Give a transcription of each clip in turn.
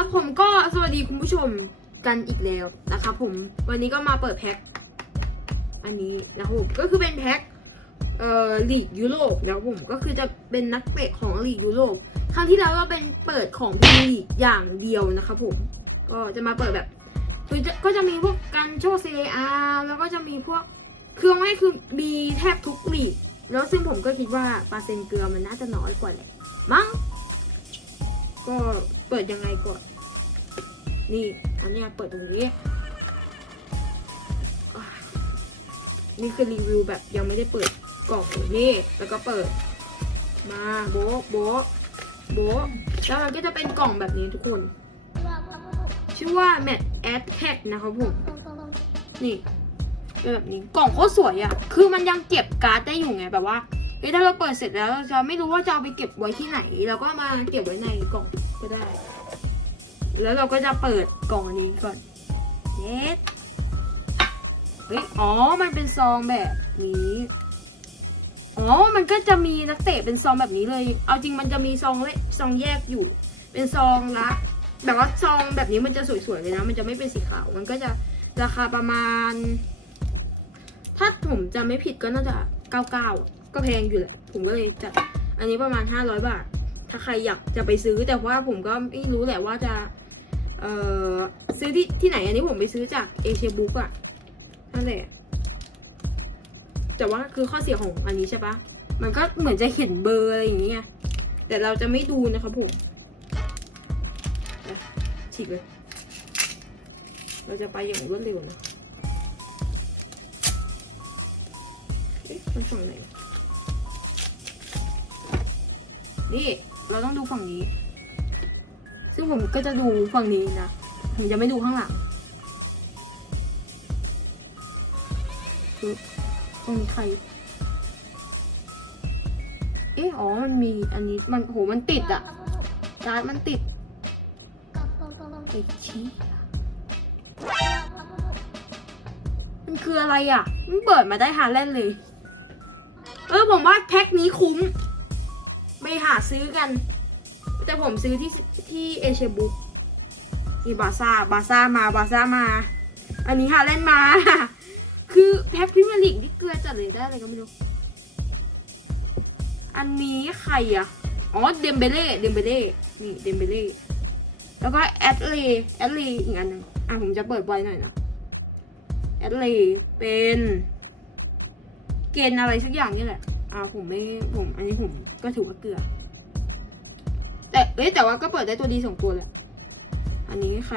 ครับผมก็สวัสดีคุณผู้ชมกันอีกแล้วนะครับผมวันนี้ก็มาเปิดแพ็คอันนี้นะครับผมก็คือเป็นแพ็คเอ่อลีกยุโรปนะครับผมก็คือจะเป็นนักเตะของลีกยุโรปครั้งที่แล้วก็เป็นเปิดของพรีเมียร์ลีกอย่างเดียวนะครับผมก็จะมาเปิดแบบคือจะก็จะมีพวกกันโชเซอาแล้วก็จะมีพวกคืองไม่คือมีแทบทุกลีกแล้วซึ่งผมก็คิดว่าปอร์เซนเกลือมันน่าจะน้อยกว่าแหละมั้ง ก็เปิดยังไงก่อน นี่อันนี้เปิดตรงนี้ นี่คือรีวิวแบบยังไม่ได้เปิดกล่องนี่ แล้วก็เปิด มาโบ๊ะโบ๊ะโบ๊ะแล้วมันก็จะเป็นกล่องแบบนี้ทุกคน ชื่อว่า Mat Ad Tag นะครับผม นี่เป็นแบบนี้กล่องโคตรสวยอะ่ะ คือมันยังเก็บการ์ดได้อยู่ไงแบบว่า เฮ้ยถ้าเราเปิดเสร็จแล้วเราจะไม่รู้ว่าจะเอาไปเก็บไว้ที่ไหน เราก็มาเก็บไว้ในกล่องก็ได้ แล้วเราก็จะเปิดกล่องนี้ก่อนเย็ดเฮ้ยอ๋อ มันเป็นซองแบบนี้ อ๋อ มันก็จะมีนักเตะเป็นซองแบบนี้เลย เอาจริงมันจะมีซองเล็กซองแยกอยู่ เป็นซองละแบบว่าซองแบบนี้มันจะสวยๆเลยนะ มันจะไม่เป็นสีขาว มันก็จะราคาประมาณ ถ้าผมจำไม่ผิดก็น่าจะ99อะก็ ก็แพงอยู่แหละ ผมก็เลยจัดอันนี้ประมาณ 500 บาท ถ้าใครอยากจะไปซื้อแต่ว่าผมก็ไม่รู้แหละว่าจะเอ่อซื้อที่ที่ไหนอันนี้ผมไปซื้อจากเอเชียบุ๊กอะนั่นแหละแต่ว่าคือข้อเสียของอันนี้ใช่ปะมันก็เหมือนจะเห็นเบอร์อะไรอย่างเงี้ยแต่เราจะไม่ดูนะครับผมฉีกเลย เราจะไปอย่างรวดเร็วนะเอ๊ะมันฝั่งไหน นี่ เราต้องดูฝั่งนี้ ซึ่งผมก็จะดูฝั่งนี้นะ ผมจะไม่ดูข้างหลังปึ๊บตรงนี้ใคร เอ๊ะ อ๋อ มันมีอันนี้ มัน โห มันติดอะการ์ดมันติดไอ้ชี้มันคืออะไรอะมันเปิดมาได้ฮาแลนด์เลย เออ ผมว่าแพ็คนี้คุ้ม หาซื้อกัน แต่ผมซื้อที่ที่เอเชียบุ๊กนี่บาซ่าบาซ่ามาบาซ่ามา อันนี้ฮาแลนมา คือแพ็คพรีเมียร์ลีกที่เกลือจัดเลยได้อะไรก็ไม่รู้ อันนี้ใครอะ อ๋อเดมเบเล่เดมเบเล่นี่เดมเบเล่แล้วก็แอดเลแอดเลอีกอันหนึ่งอะผมจะเปิดไว้หน่อยนะแอดเลเป็น เกณฑ์อะไรสักอย่างนี่แหละ อ่าผมไม่ผมอันนี้ผมก็ถือว่าเกลือ แต่เอ้ยแต่ว่าก็เปิดได้ตัวดีสองตัวแหละ อันนี้ใคร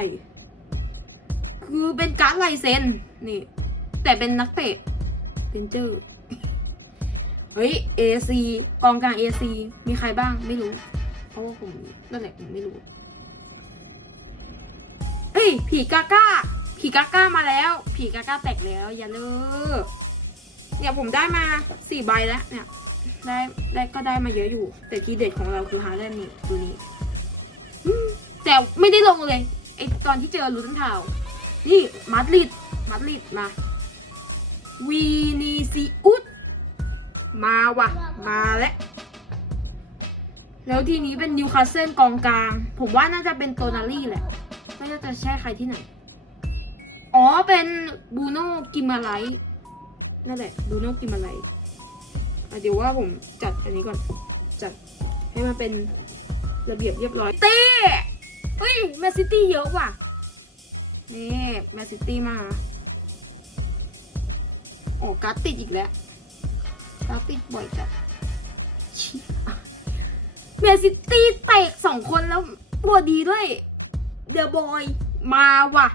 คือเป็นการ์ดลายเซ็นนี่ แต่เป็นนักเตะเป็นเจอร์เฮ้ย AC กองกลาง AC มีใครบ้างไม่รู้ เพราะว่าผมนั่นแหละผมไม่รู้เฮ้ยผีกาก้าผีกาก้ามาแล้ว ผีกาก้าแตกแล้ว อย่าเลิก เนี่ยผมได้มาสี่ใบแล้วเนี่ย ได้ได้ก็ได้มาเยอะอยู่ แต่ทีเด็ดของเราคือฮาแลนด์นี่ตัวนี้แต่ไม่ได้ลงเลยไอตอนที่เจอลูตันทาวนี่มาดริดมาดริดมาวีนีซีอุสมาว่ะ มาแล้วแล้วทีนี้เป็นนิวคาสเซิลกองกลาง ผมว่าน่าจะเป็นโตนาลี่แหละ ไม่น่าจะใช่ใครที่ไหน อ๋อเป็นบูโน่กิมาไลท์ นั่นแหละบูน่กิมาไลท์อะเดี๋ยวว่าผมจัดอันนี้ก่อน จัดให้มันเป็นระเบียบเรียบร้อย เต้เฮ้ยแมนซิตี้เยอะว่ะ นี่แมนซิตี้มา โอ้การ์ดติดอีกแล้วการ์ดติดบ่อยจัดแมนซิตี้เตะสองคนแล้วตัวดีด้วย เดอะบอย มาว่ะ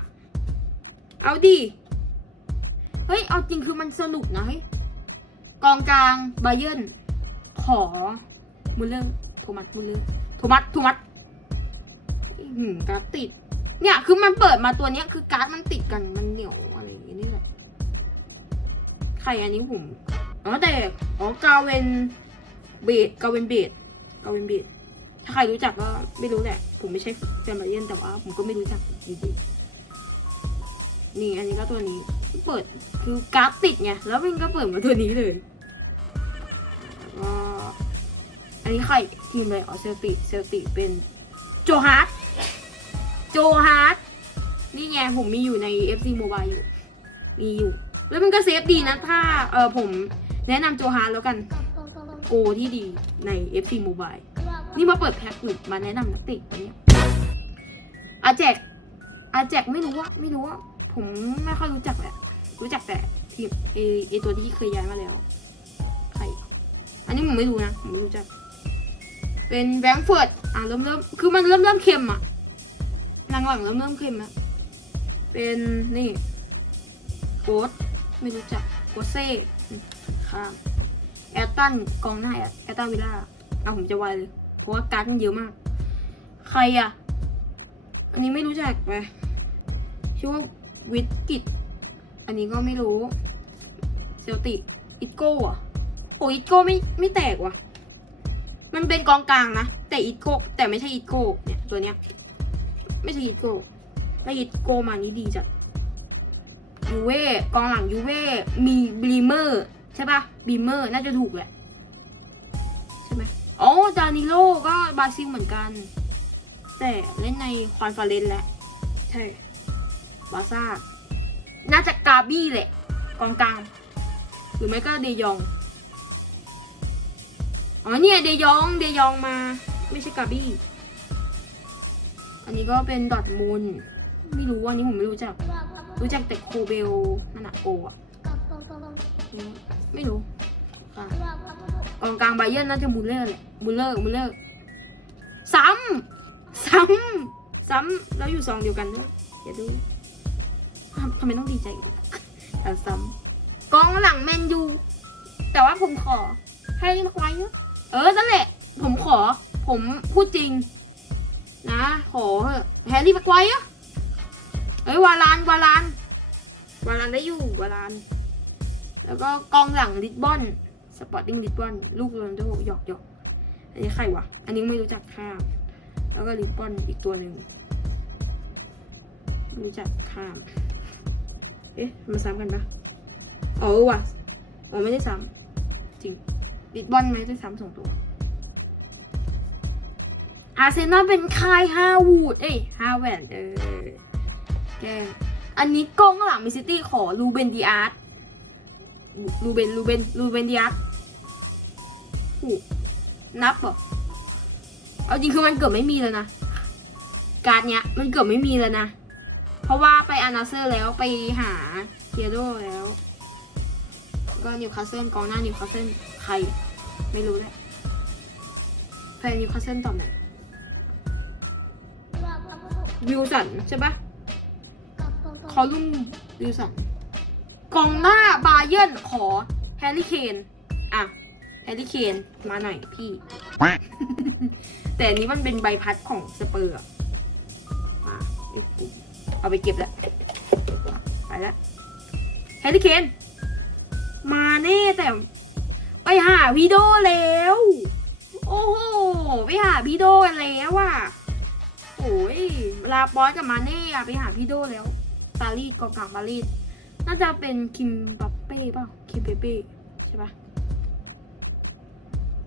เอาดิ เฮ้ย เอาจริงคือมันสนุกนะเฮ้ยกองกลางไบเยร์นขอมุลเลอร์โทมัสมุลเลอร์โทมัสโทมัสหือการ์ดติด เนี่ยคือมันเปิดมาตัวเนี้ยคือการ์ดมันติดกันมันเหนียวอะไรอย่างเงี้ยนี่แหละใครอันนี้ผมอ๋อแต่อ๋อกาเวนเบดกาเวนเบดกาเวนเบดถ้าใครรู้จักก็ไม่รู้แหละ ผมไม่ใช่แฟนไบเยนแต่ว่าผมก็ไม่รู้จักจริงๆนี่อันนี้ก็ตัวนี้ เปิดคือการ์ดติดไงแล้วมันก็เปิดมาตัวนี้เลยก็อันนี้ใครทีมอะไรอ๋อเซลติเซลติเป็นโจฮาร์ดโจฮาร์ดนี่ไงผมมีอยู่ใน FC Mobile อยู่มีอยู่ แล้วมันก็เซฟดีนะ ถ้าเออผมแนะนำโจฮาร์ดแล้วกันโกที่ดีใน FC Mobile นี่มาเปิดแพ็คหรือมาแนะนำนักเตะวันนี้อาแจกอาแจกไม่รู้ว่าไม่รู้ว่าผมไม่ค่อยรู้จักแหละ รู้จักแต่ทีมเอเอตัวที่เคยย้ายมาแล้ว ใคร อันนี้ผมไม่รู้นะผมไม่รู้จัก เป็นแบงค์เฟิร์ดอะเริ่มเริ่มคือมันเริ่มเริ่มเค็มอะหลังหลังเริ่มเริ่มเค็มอะเป็นนี่โกดไม่รู้จักโกเซ่ข้ามแอตตันกองหน้าแอตแอตตันวิลล่าเอาผมจะไวเลย เพราะว่าการ์ดมันเยอะมาก ใครอะ อันนี้ไม่รู้จักไปชื่อว่าวิทกิต อันนี้ก็ไม่รู้เซลติอิตโก้อะโอ้อิตโก้ไม่ไม่แตกว่ะ มันเป็นกองกลางนะ แต่อิตโก้แต่ไม่ใช่อิตโก้เนี่ยตัวเนี้ย ไม่ใช่อิตโก้ถ้าอิตโก้มานี้ดีจัดยูเว่กองหลังยูเว่มีบีเมอร์ใช่ปะบีเมอร์น่าจะถูกแหละใช่ไหมอ๋อจานิโลก็บราซิลเหมือนกัน แต่เล่นในคอนเฟอเรนซ์แหละ ใช่บาซ่า น่าจะกาบี้แหละ กองกลาง หรือไม่ก็เดยอง อ๋อเนี่ยเดยอง เดยองมา ไม่ใช่กาบี้ อันนี้ก็เป็นดอทมูลไม่รู้ว่าอันนี้ผมไม่รู้จัก รู้จักแต่โคเบลนานาโกะอืมไม่รู้กองกลางไบเยอร์น่าจะมูลเลอร์แหละมูลเลอร์มูลเลอร์ซ้ำซ้ำซ้ำแล้วอยู่ซองเดียวกันด้วยอย่าดู ทำทำไมต้องดีใจอีกแต่ซ้ำกองหลังแมนยู แต่ว่าผมขอให้มาไว้เนอะเออนั่นแหละ ผมขอ ผมพูดจริง นะขอเถอะแฮร์รี่มาไว้อะเอ้ยวาลานวาลานวาลานได้อยู่วาลาน แล้วก็กองหลังลิสบอนสปอร์ติ้งลิสบอนลูกโรนลโดหยอกหยอกอันนี้ใครวะ อันนี้ไม่รู้จักข้ามแล้วก็ลิสบอนอีกตัวหนึ่งรู้จักข้าม เอ๊ะ มันซ้ำกันปะอ๋อว่ะอ๋อไม่ได้ซ้ำจริงลิสบอนไม่ได้ซ้ำสองตัว อาร์เซนอลเป็นคายฮาวูด เอ้ยฮาแวนเออแกอันนี้กองหลังมิซิตี้ขอลูเบนดีอาร์ตลูเบนลูเบนลูเบนดีอาร์ตนับเหรอเอาจริงคือมันเกือบไม่มีแล้วนะ การเนี้ยมันเกือบไม่มีแล้วนะ เพราะว่าไปอานาเซอร์แล้วไปหาเทียโดแล้ว ก็นิวคาสเซิลกองหน้านิวคาสเซิลใคร ไม่รู้แหละแฟนนิวคาสเซิลตอบไหนวิลสันใช่ปะคอลุ่มวิลสันกองหน้าบาเยิร์นขอแฮร์รี่เคนอะแฮร์รี่เคนมาหน่อยพี่ แต่อันนี้มันเป็นใบพัดของสเปอร์อะมาเอ้กู เอาไปเก็บแล้วไปแล้วแฮร์รี่เคนมาแน่แต่ ไปหาพี่โดแล้ว โอ้โหไปหาพี่โดกันแล้วว่ะโอ้ยลาบอสกับมาเน่อะไปหาพี่โดแล้วปารีสกองกลางปารีสน่าจะเป็นคิมบัปเป้เปล่าคิมเปเป้ใช่ปะ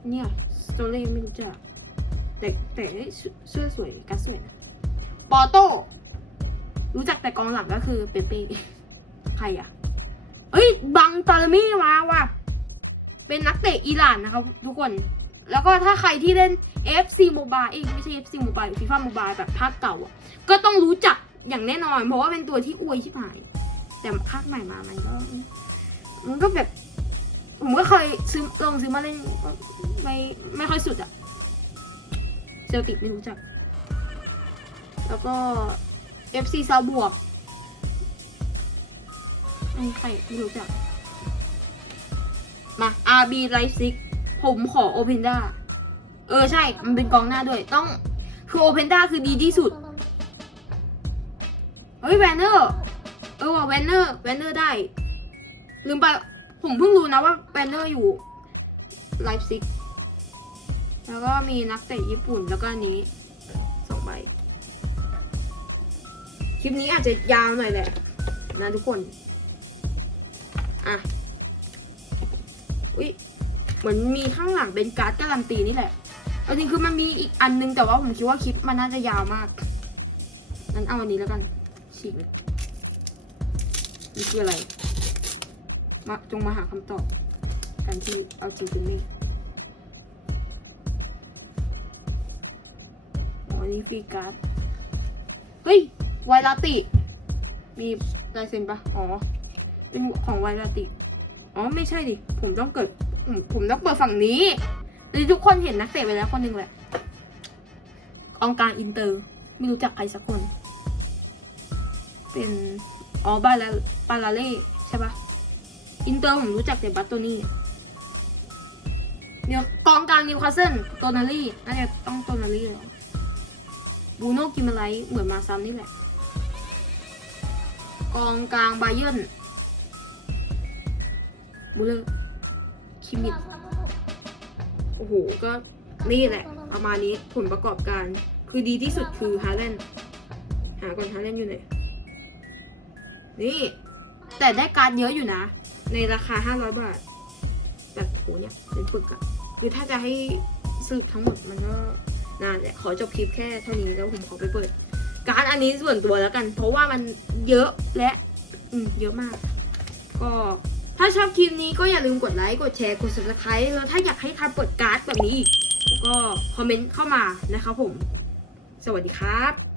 เนี่ยสโตเล่ม่รู้จักแต่แต่เสื้อสวยกัสสวยนะปอโต้ รู้จักแต่กองหลังก็คือเปเป้ใครอะเอ้ยบังตาลมี่มาว่ะเป็นนักเตะอิหร่านนะครับทุกคน แล้วก็ถ้าใครที่เล่น FC Mobile เอ้ยไม่ใช่ FC Mobile FIFA Mobile แบบภาคเก่าอะก็ต้องรู้จักอย่างแน่นอน เพราะว่าเป็นตัวที่อวยชิบหาย แต่ภาคใหม่มามันก็ มันก็แบบ ผมก็เคยซื้อลองซื้อมาเล่นก็ไม่ไม่ค่อยสุดอะเซลติกไม่รู้จัก แล้วก็ FC ซาบวกอันนี้ใครไม่รู้จัก มา RB ไลซิกผมขอโอเพนด้าเออ ใช่ มันเป็นกองหน้าด้วย ต้อง คือโอเพนด้าคือดีที่สุด เฮ้ยแวนเนอร์ เออว่าแวนเนอร์แวนเนอร์ได้ ลืมไป ผมเพิ่งรู้นะว่าแวนเนอร์อยู่ไลฟ์ซิก แล้วก็มีนักเตะญี่ปุ่นแล้วก็อัน คลิปนี้อาจจะยาวหน่อยแหละ นะทุกคน อะ อุ๊ย เหมือนมีข้างหลังเป็นการ์ดการันตีนี่แหละเอาจริงคือมันมีอีกอันนึงแต่ว่าผมคิดว่าคลิปมันน่าจะยาวมากงั้นเอาอันนี้แล้วกันฉีกนี่คืออะไร มาจงมาหาคำตอบ กันที่เอาจริงเป็นนี่อ๋ออันนี้ฟรีการ์ด เฮ้ย ไวลาติ มีลายเซ็นปะอ๋อ เป็นของไวลาติ อ๋อ ไม่ใช่ดิ ผมต้องเกิด ผมต้องเปิดฝั่งนี้ทุกคนเห็นนักเตะไปแล้วคนหนึ่งแหละกองกลางอินเตอร์ ไม่รู้จักใครสักคน เป็น อ๋อบาลาบาลาเล่ใช่ปะอินเตอร์ผมรู้จักแต่บัตโตนี่เดี๋ยวกองกลางนิวคาสเซิลโตนาลี่น่าจะต้องโตนาลี่แล้วบูโน่กิมไลท์เหมือนมาซ้ำนี่แหละ กองกลางไบเยนมูเลอร์คิมิดโอ้โห ก็นี่แหละ ประมาณนี้ผลประกอบการ คือดีที่สุดคือฮาแลนด์หาก่อนฮาแลนอยู่ไหน นี่ แต่ได้การเยอะอยู่นะ ในราคา 500 บาท แต่โหเนี่ย เป็นปึกอะคือถ้าจะให้สรุปทั้งหมดมันก็นานแหละ ขอจบคลิปแค่เท่านี้แล้วผมขอไปเปิด การ์ดอันนี้ส่วนตัวแล้วกัน เพราะว่ามันเยอะและอืมเยอะมาก ก็ถ้าชอบคลิปนี้ก็อย่าลืมกดไลค์ กดแชร์ กด subscribe แล้วถ้าอยากให้ทำเปิดการ์ดแบบนี้อีก ก็คอมเมนต์เข้ามานะครับผม สวัสดีครับ